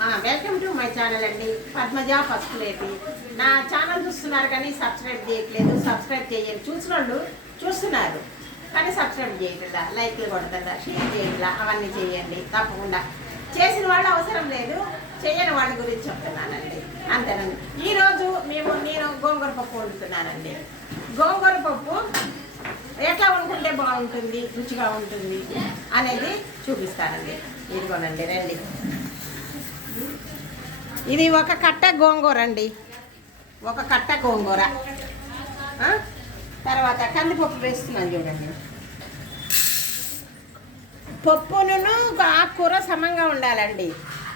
Welcome to my channel అండి. Padmaja first లేపి నా ఛానల్ చూస్తున్నారు కానీ సబ్స్క్రైబ్ చేయట్లేదు. సబ్స్క్రైబ్ చేయండి చూసిన వాళ్ళు చూస్తున్నారు కానీ సబ్స్క్రైబ్ చేయట్లా లైక్లు కొడతా షేర్ చేయట్లా అవన్నీ చేయండి. తప్పకుండా. చేసిన వాళ్ళు అవసరం లేదు. చేయని వాళ్ళ గురించి చెప్తున్నానండి. అంతేనండి. ఈరోజు మేము నేను గోంగూర పప్పు వండుతున్నానండి. గోంగూర పప్పు ఎట్లా వండుకుంటే బాగుంటుంది? రుచిగా ఉంటుంది? అనేది చూపిస్తానండి. ఇదిగోనండి రండి. ఇది ఒక కట్ట గోంగూర అండి. ఒక కట్ట గోంగూర. తర్వాత కందిపప్పు వేస్తున్నాను చూడండి. పప్పును ఆకుకూర సమంగా ఉండాలండి.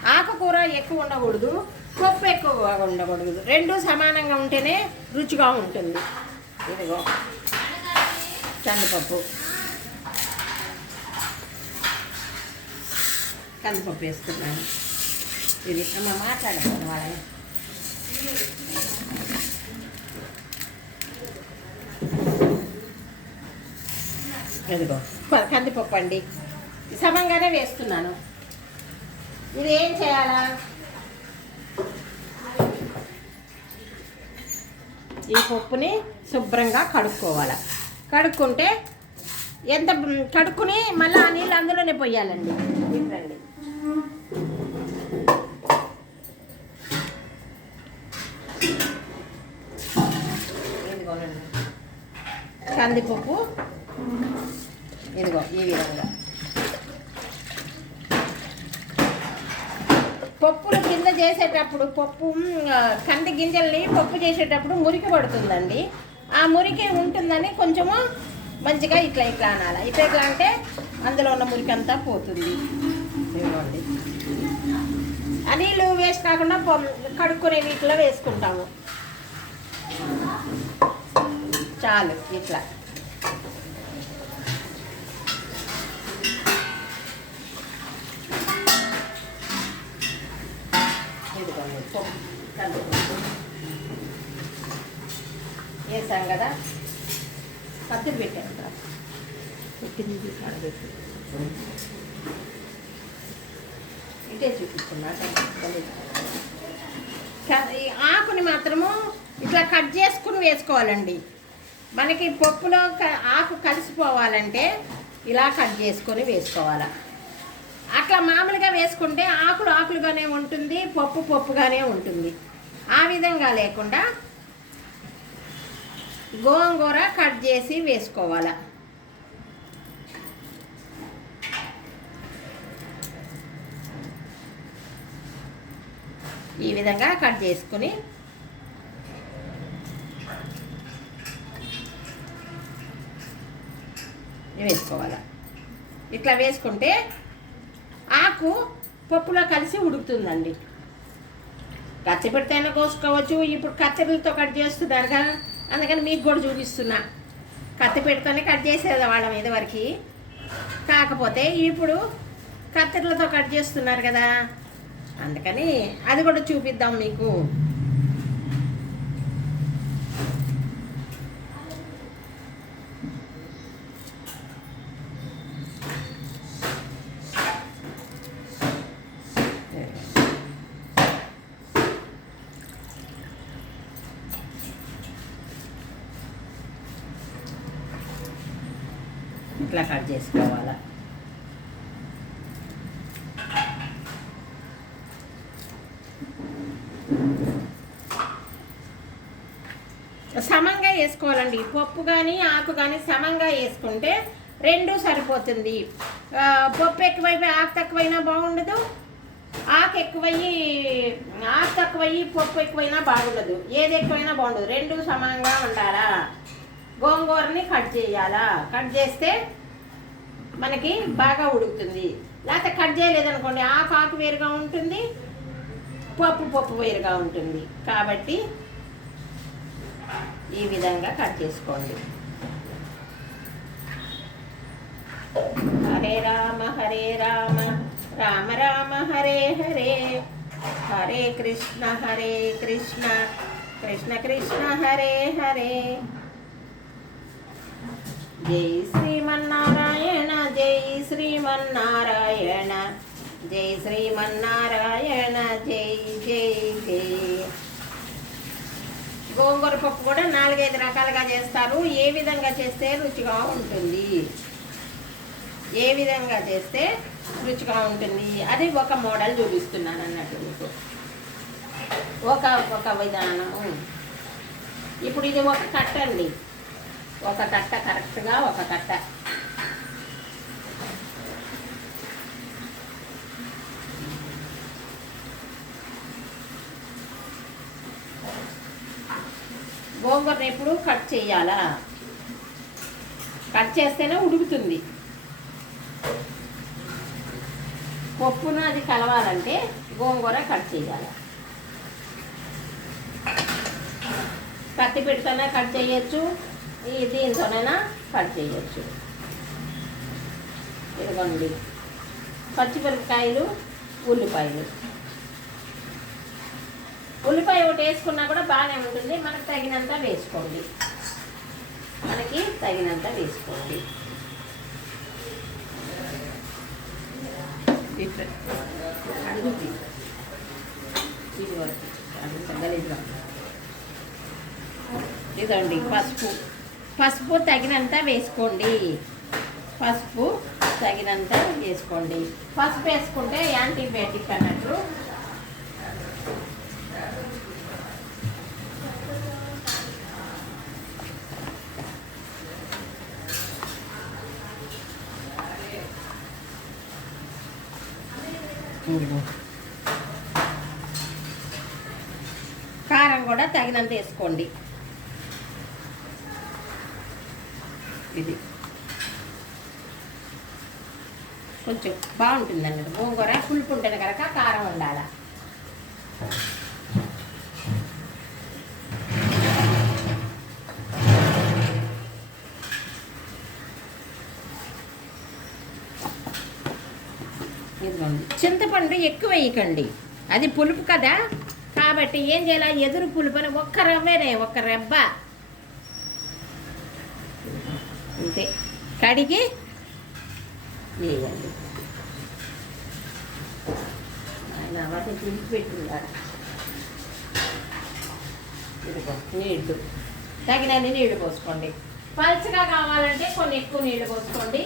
ఆకుకూర ఎక్కువ ఉండకూడదు. పప్పు ఎక్కువగా ఉండకూడదు. రెండు సమానంగా ఉంటేనే రుచిగా ఉంటుంది. ఇదిగో కందిపప్పు. కందిపప్పు వేస్తున్నాను. ఇది అమ్మ మాట్లాడతాను వాళ్ళని. ఇదిగో కందిపప్పు అండి. సమంగానే వేస్తున్నాను. ఇది ఏం చేయాలా? ఈ పప్పుని శుభ్రంగా కడుక్కోవాలి. కడుక్కుంటే ఎంత కడుక్కుని మళ్ళీ ఆ నీళ్ళు అందులోనే పోయాలండి ఇట్లండి ఇదిగోనండి కందిపప్పు ఇదిగో ఈ విధంగా పప్పులు కింద చేసేటప్పుడు పప్పు కంది గింజల్ని పప్పు చేసేటప్పుడు మురికి పడుతుందండి. ఆ మురికి ఉంటుందని కొంచెము మంచిగా ఇట్లా ఇట్లా అనాలి. ఇట్లా ఇట్లా అంటే అందులో ఉన్న మురికి అంతా పోతుంది. ఇదిగోండి. ఆ నీళ్ళు వేస్ట్ కాకుండా పొ- కడుక్కునే వీటిలో వేసుకుంటాము. చాలు ఇట్లా ఇదిగోండి పప్పు, కందిపప్పు. వేసాం కదా? కత్తిరి పెట్టాను కదా. పెట్టింది కాడబెట్టి ఇటే చూపిస్తున్నా. క- ఈ ఆకుని మాత్రము ఇట్లా కట్ చేసుకుని వేసుకోవాలండి. మనకి పప్పులో ఆకు కలిసిపోవాలంటే ఇలా కట్ చేసుకొని వేసుకోవాలి. అట్లా మామూలుగా వేసుకుంటే ఆకులు ఆకులుగానే ఉంటుంది పప్పు పప్పుగానే ఉంటుంది. ఆ విధంగా లేకుండా గోంగూర కట్ చేసి వేసుకోవాలి. ఈ విధంగా కట్ చేసుకుని వేసుకోవాలి. ఇట్లా వేసుకుంటే ఆకు పప్పులో కలిసి ఉడుకుతుందండి. కత్తి పెడితేనే కోసుకోవచ్చు ఇప్పుడు కత్తెరలతో కట్ చేస్తున్నారు కదా అందుకని మీకు కూడా చూపిస్తున్నా. కత్తి పెడితేనే కట్ చేసేది వాళ్ళ మీద వరకు. కాకపోతే ఇప్పుడు కత్తెరలతో కట్ చేస్తున్నారు కదా. అందుకని అది కూడా చూపిద్దాం మీకు ఇట్లా కట్ చేసుకోవాలా సమంగా వేసుకోవాలండి. పప్పు కానీ ఆకు కానీ సమంగా వేసుకుంటే రెండు సరిపోతుంది. పప్పు ఎక్కువైపోయి ఆకు తక్కువైనా బాగుండదు. ఆకు ఎక్కువయ్యి ఆకు తక్కువయ్యి పప్పు ఎక్కువైనా బాగుండదు. ఏది ఎక్కువైనా బాగుండదు. రెండు సమానంగా ఉండాలా? గోంగూరని కట్ చేయాలా? కట్ చేస్తే మనకి బాగా ఉడుకుతుంది. లేకపోతే కట్ చేయలేదనుకోండి ఆకు ఆకు వేరుగా ఉంటుంది. పప్పు పప్పు వేరుగా ఉంటుంది. కాబట్టి ఈ విధంగా కట్ చేసుకోండి. హరే రామ హరే రామ రామ రామ హరే హరే. హరే కృష్ణ హరే కృష్ణ కృష్ణ కృష్ణ హరే హరే. జై శ్రీమన్నారాయణ జై శ్రీమన్నారాయణ. జై శ్రీమన్నారాయణ జై జై జై. గోంగూర పప్పు కూడా నాలుగైదు రకాలుగా చేస్తారు. ఏ విధంగా చేస్తే రుచిగా ఉంటుంది? ఏ విధంగా చేస్తే రుచిగా ఉంటుంది? అది ఒక మోడల్ చూపిస్తున్నాను అన్నట్టు మీకు. ఒక ఒక విధానం. ఇప్పుడు ఇది ఒక కట్ట అండి. ఒక కట్ట కరెక్ట్గా ఒక కట్ట. గోంగూరని ఎప్పుడు కట్ చేయాలా? కట్ చేస్తేనే ఉడుకుతుంది. పప్పును అది కలవాలంటే గోంగూర కట్ చేయాలి. కత్తి పెడితేనే కట్ చేయొచ్చు ఈ దీంతోనైనా కట్ చేయొచ్చు. ఇదిగోండి. పచ్చిమిరపకాయలు ఉల్లిపాయలు. ఉల్లిపాయ ఒకటి వేసుకున్నా కూడా బాగానే ఉంటుంది. మనకు తగినంత వేసుకోండి. మనకి తగినంత వేసుకోండి. ఇది వరకు ఇదండి పసుపు. పసుపు తగినంత వేసుకోండి. పసుపు తగినంత వేసుకోండి. పసుపు వేసుకుంటే యాంటీబయాటిక్ అన్నట్టు కారం కూడా తగినంత వేసుకోండి ఇది. కొంచెం బాగుంటుంది అన్నట్టు గోంగూర పులుపు ఉంటుంది కనుక కారం ఉండాల. ఇదిగోండి. చింతపండు ఎక్కువ వేయకండి. అది పులుపు కదా? కాబట్టి ఏం చేయాలి? ఎదురు పులుపు పని ఒక్క రవ్వేనే ఒక్క రెబ్బ. అంతే. కడిగి వేయండి ఆయన వాటిని పులిపి పెట్టుకున్నాడు ఇదిగో నీళ్ళు తగినన్ని నీళ్ళు పోసుకోండి. పలుచగా కావాలంటే కొన్ని ఎక్కువ నీళ్ళు పోసుకోండి.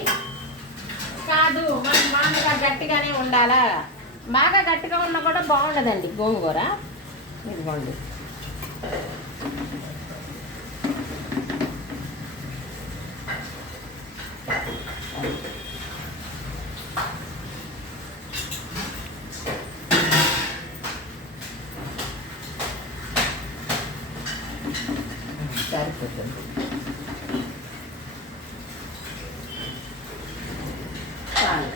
కాదు మనం మామూలుగా గట్టిగానే ఉండాలా? బాగా గట్టిగా ఉన్నా కూడా బాగుండదండి గోంగూర. ఇదిగోండి సరిపోతుంది చాలు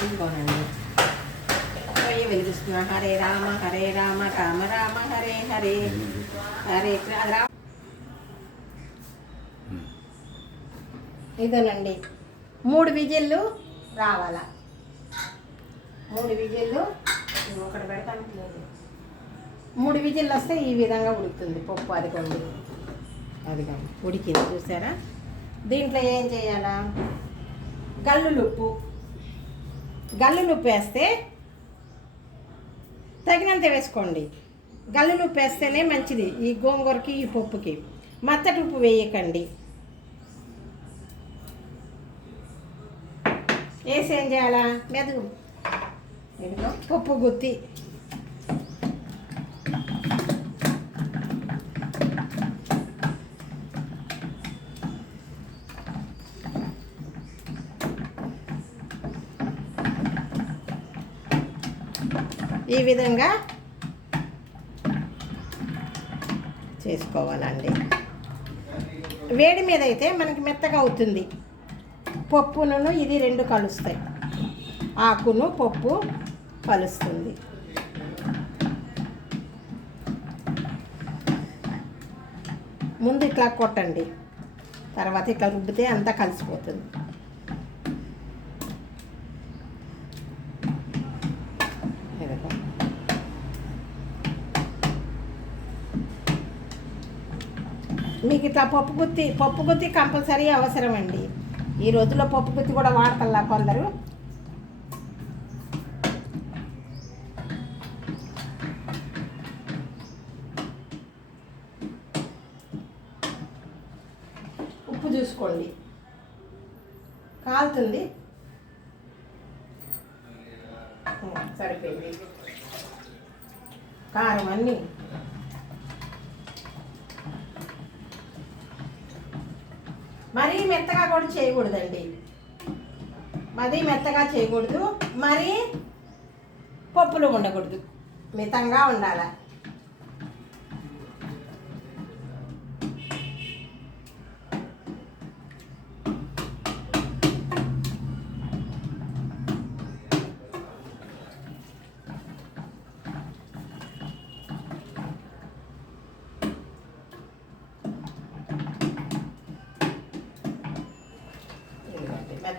ఇదిగోనండి పొయ్యి హరే రామ హరే రామ రామ రామ హరే హరే హరే రామ ఇదేనండి. మూడు విజిల్లు రావాలా? మూడు విజిల్లు ఒకటి పెడతాను మూడు విజిల్లు వస్తే ఈ విధంగా ఉడుకుతుంది పప్పు అదిగోండి. అదిగోండి. ఉడికింది చూసారా? దీంట్లో ఏం చేయాలా? గల్లులుప్పు గల్లులుప్పు వేస్తే తగినంత వేసుకోండి. గల్లులుప్పు వేస్తేనే మంచిది ఈ గోంగూరకి ఈ పప్పుకి. మత్తటి ఉప్పు వేయకండి. వేసి ఏం చేయాలా మెదు పప్పు గుత్తి. ఈ విధంగా చేసుకోవాలండి. వేడి మీద అయితే మనకి మెత్తగా అవుతుంది. పప్పును ఇది రెండు కలుస్తాయి. ఆకును పప్పు కలుస్తుంది. ముందు ఇట్లా కొట్టండి. తర్వాత ఇట్లా రుబ్బితే అంతా కలిసిపోతుంది ఇదిగో. మీకు ఇట్లా పప్పు గుత్తి పప్పు గుత్తి కంపల్సరీ అవసరం అండి ఈ రోజుల్లో పప్పు గుత్తి కూడా వాడతల్లా కొందరు? ఉప్పు చూసుకోండి. కాలుతుంది. సరిపోయింది. కారం అన్నీ. మరీ మెత్తగా కూడా చేయకూడదండి. మరీ మెత్తగా చేయకూడదు. మరీ పప్పులు ఉండకూడదు. మితంగా ఉండాలి?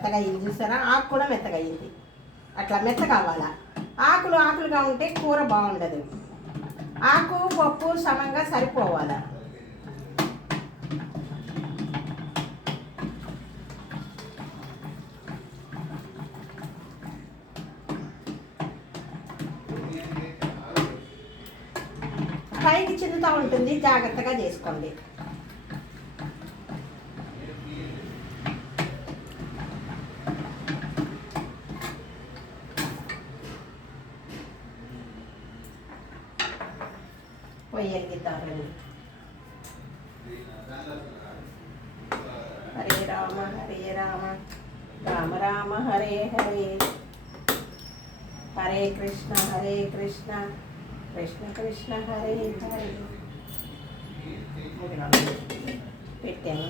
మెత్తగా అయ్యింది చూసారా? ఆకు కూడా మెత్తగయ్యింది అట్లా మెత్త కావాలా? ఆకులు ఆకులుగా ఉంటే కూర బాగుండదు. ఆకు పప్పు సమంగా సరిపోవాలా? పైకి చిందుతూ ఉంటుంది జాగ్రత్తగా చేసుకోండి పొయ్యలిగిద్దామండి హరే రామ హరే రామ రామ రామ హరే హరే హరే కృష్ణ హరే కృష్ణ. కృష్ణ కృష్ణ హరే హరే. పెట్టాను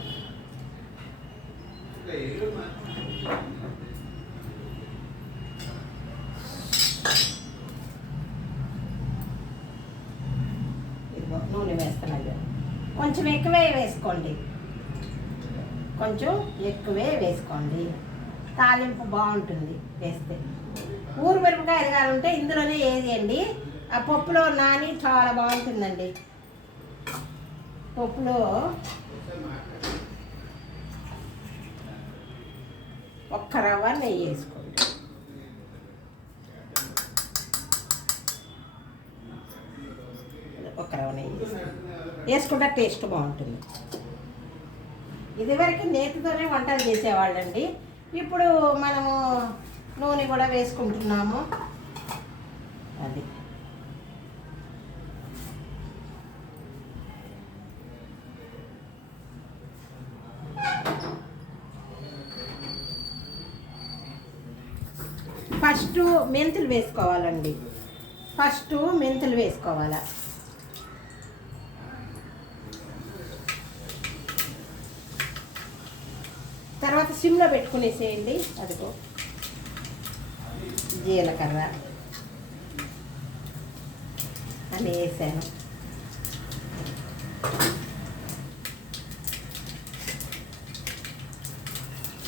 ఇదిగో నూనె వేస్తున్నాను కొంచెం ఎక్కువే వేసుకోండి. కొంచెం ఎక్కువే వేసుకోండి. తాలింపు బాగుంటుంది వేస్తే. ఊరు మిరపకాయలు కావాలంటే ఉంటే ఇందులోనే వేసేయండి ఆ పప్పులో నాని చాలా బాగుంటుందండి. పప్పులో ఒక్క రవ్వ నెయ్యి వేసుకోండి. ఒక్క రవ్వ నెయ్యి వేసుకుంటే టేస్ట్ బాగుంటుంది. ఇదివరకు నేతితోనే వంటలు చేసేవాళ్ళండి. ఇప్పుడు మనము నూనె కూడా వేసుకుంటున్నాము. అది. ఫస్ట్ మెంతులు వేసుకోవాలండి. ఫస్ట్ మెంతులు వేసుకోవాలా. తర్వాత సిమ్లో పెట్టుకునేసేయండి. అదిగో. జీలకర్ర అని వేసాను.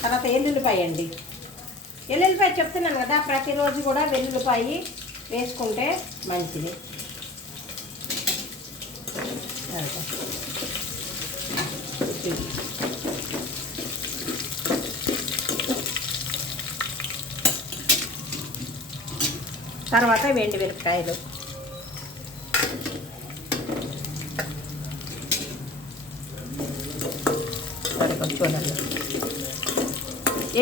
తర్వాత ఎల్లుల్లిపాయ అండి. ఎల్లుల్లిపాయ చెప్తున్నాను కదా ప్రతిరోజు కూడా వెల్లుల్లిపాయ వేసుకుంటే మంచిది. అదిగో. తర్వాత వెండి మిరపకాయలు. చూడండి.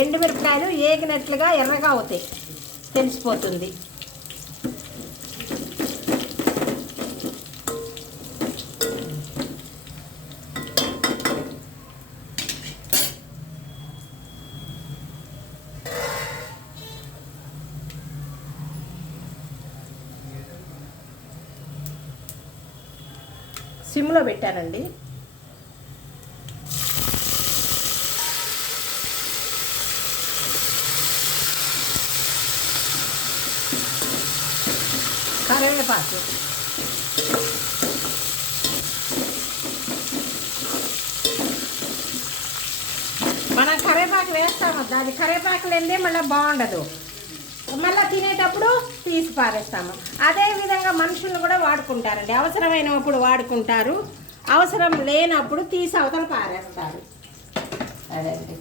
ఎండు మిరపకాయలు ఏగినట్లుగా ఎర్రగా అవుతాయి. తెలిసిపోతుంది సిమ్లో పెట్టానండి. కరివేపాకు. మనం కరివేపాకు వేస్తాము. అది కరివేపాకు లేదే మళ్ళీ బాగుండదు. మళ్ళీ తినేటప్పుడు తీసి పారేస్తాము. అదే విధంగా మనుషులను కూడా వాడుకుంటారండి. అవసరమైనప్పుడు వాడుకుంటారు. అవసరం లేనప్పుడు తీసి అవతల పారేస్తారు. అదండి.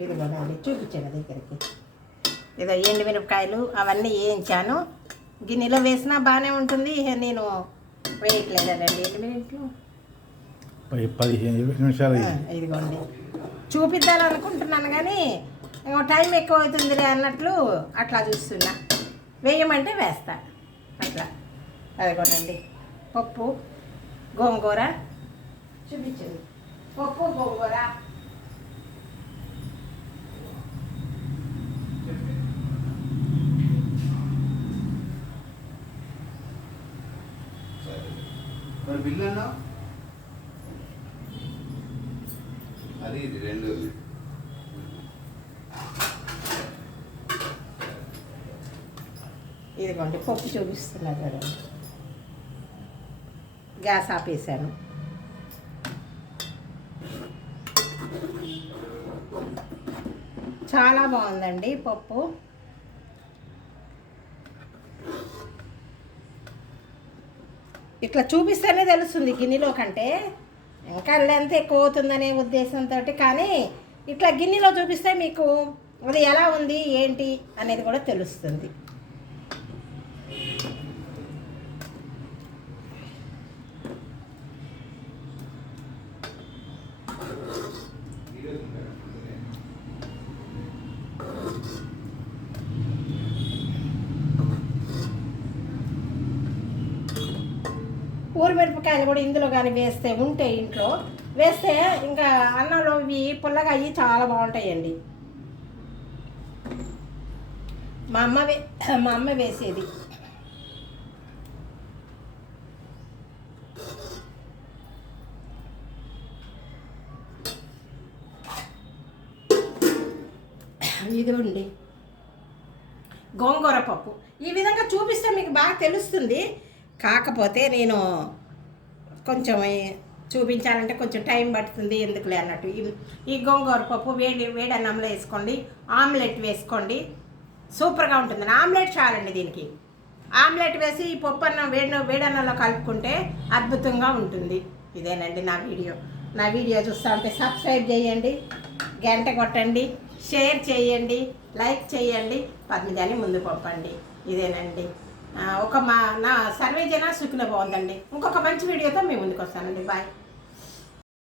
ఇదిగోనండి చూపించాను దగ్గరికి ఇదో ఎండు మిరపకాయలు అవన్నీ వేయించాను. గిన్నెలో వేసినా బాగానే ఉంటుంది. ఇక నేను వేయట్లేదండి ఎండు మిరపకాయలు పది పదిహేను ఇరవై నిమిషాలు ఇదిగోండి. చూపిద్దాలనుకుంటున్నాను కానీ ఇంకో టైం ఎక్కువ అవుతుందిలే అన్నట్లు అట్లా చూస్తున్నా. వేయమంటే వేస్తా. అట్లా. అదిగోనండి. పప్పు గోంగూర. చూపించండి. పప్పు గోంగూర. మరి బిల్లు అన్నా? అది ఇది రెండు. ఇదిగోండి పప్పు చూపిస్తున్నా కదండి గ్యాస్ ఆపేసాను చాలా బాగుందండి పప్పు. ఇట్లా చూపిస్తేనే తెలుస్తుంది గిన్నెలో కంటే. ఇంకా లెంత్ ఎక్కువ అవుతుందనే ఉద్దేశంతో కానీ ఇట్లా గిన్నెలో చూపిస్తే మీకు అది ఎలా ఉంది ఏంటి అనేది కూడా తెలుస్తుంది. ఊరిమిరపకాయలు కూడా ఇందులో కానీ వేస్తే ఉంటే ఇంట్లో వేస్తే ఇంకా అన్నంలో ఇవి పుల్లగా అయ్యి చాలా బాగుంటాయండి. మా అమ్మ వే మా అమ్మ వేసేది. ఇదిగోండి. గోంగూర పప్పు. ఈ విధంగా చూపిస్తే మీకు బాగా తెలుస్తుంది. కాకపోతే నేను కొంచెం చూపించాలంటే కొంచెం టైం పడుతుంది ఎందుకులే అన్నట్టు. ఈ- గోంగూర పప్పు వేడి వేడి అన్నంలో వేసుకోండి ఆమ్లెట్ వేసుకోండి సూపర్గా ఉంటుంది. ఆమ్లెట్ చాలండి దీనికి. ఆమ్లెట్ వేసి ఈ పప్పు అన్నం వేడి వేడన్నంలో కలుపుకుంటే అద్భుతంగా ఉంటుంది. ఇదేనండి నా వీడియో. నా వీడియో చూస్తూ ఉంటే సబ్స్క్రైబ్ చేయండి గంట కొట్టండి షేర్ చేయండి లైక్ చేయండి పద్మజాని ముందు పంపండి. ఇదేనండి. ఒక మా నా సర్వే జన సుఖిన బాగుందండి ఇంకొక మంచి వీడియోతో మేము ముందుకు వస్తానండి బాయ్.